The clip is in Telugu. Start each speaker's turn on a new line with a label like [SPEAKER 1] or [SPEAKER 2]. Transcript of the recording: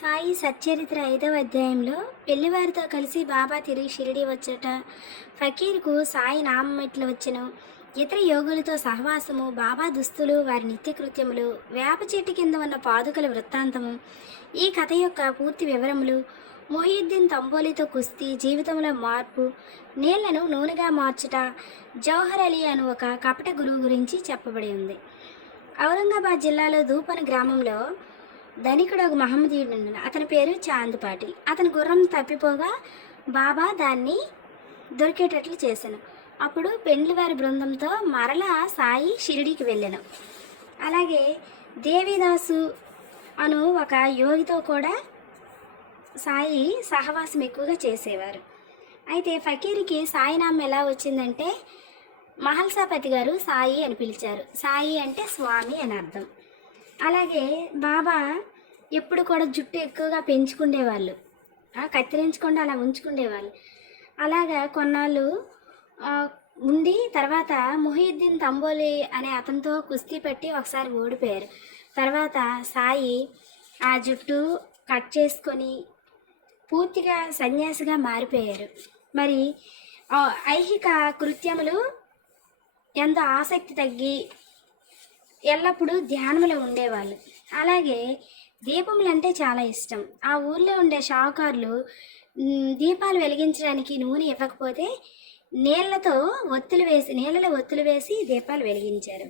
[SPEAKER 1] సాయి సచ్చరిత్ర ఐదవ అధ్యాయంలో పెళ్ళివారితో కలిసి బాబా తిరిగి షిరిడి వచ్చట. ఫకీర్కు సాయి నామెట్లు వచ్చెను? ఇతర యోగులతో సహవాసము బాబా దుస్తులు వారి నిత్యకృత్యములు వేప చెట్టు కింద ఉన్న పాదుకల వృత్తాంతము ఈ కథ యొక్క పూర్తి వివరములు మొహియుద్దీన్ తంబోలితో కుస్తీ జీవితంలో మార్పు నీళ్ళను నూనెగా మార్చుట జవహర్ అలీ అను ఒక కపట గురువు గురించి చెప్పబడి ఉంది. ఔరంగాబాద్ జిల్లాలో దూపన గ్రామంలో ధనికుడు ఒక మహమ్మదీయుడు ఉన్నాడు. అతని పేరు చాందుపాటి. అతని గుర్రం తప్పిపోగా బాబా దాన్ని దొరికేటట్లు చేశాను. అప్పుడు పెండ్లివారి బృందంతో మరలా సాయి షిరిడీకి వెళ్ళాను. అలాగే దేవిదాసు అను ఒక యోగితో కూడా సాయి సహవాసం ఎక్కువగా చేసేవారు. అయితే ఫకీర్కి సాయి నామం ఎలా వచ్చిందంటే మహల్సాపతి గారు సాయి అని పిలిచారు. సాయి అంటే స్వామి అని అర్థం. అలాగే బాబా ఎప్పుడు కూడా జుట్టు ఎక్కువగా పెంచుకుండేవాళ్ళు. కత్తిరించకుండా అలా ఉంచుకునేవాళ్ళు అలాగా కొన్నాళ్ళు ఉండి తర్వాత మొహియుద్దీన్ తంబోలి అనే అతనితో కుస్తీ పెట్టి ఒకసారి ఓడిపోయారు. తర్వాత సాయి ఆ జుట్టు కట్ చేసుకొని పూర్తిగా సన్యాసిగా మారిపోయారు. మరి ఐహిక కృత్యములు ఎంతో ఆసక్తి తగ్గి ఎల్లప్పుడూ ధ్యానంలో ఉండేవాళ్ళు. అలాగే దీపములు అంటే చాలా ఇష్టం. ఆ ఊర్లో ఉండే షావుకారులు దీపాలు వెలిగించడానికి నూనె ఇవ్వకపోతే నీళ్ళతో ఒత్తులు వేసి నీళ్ళలో ఒత్తులు వేసి దీపాలు వెలిగించారు.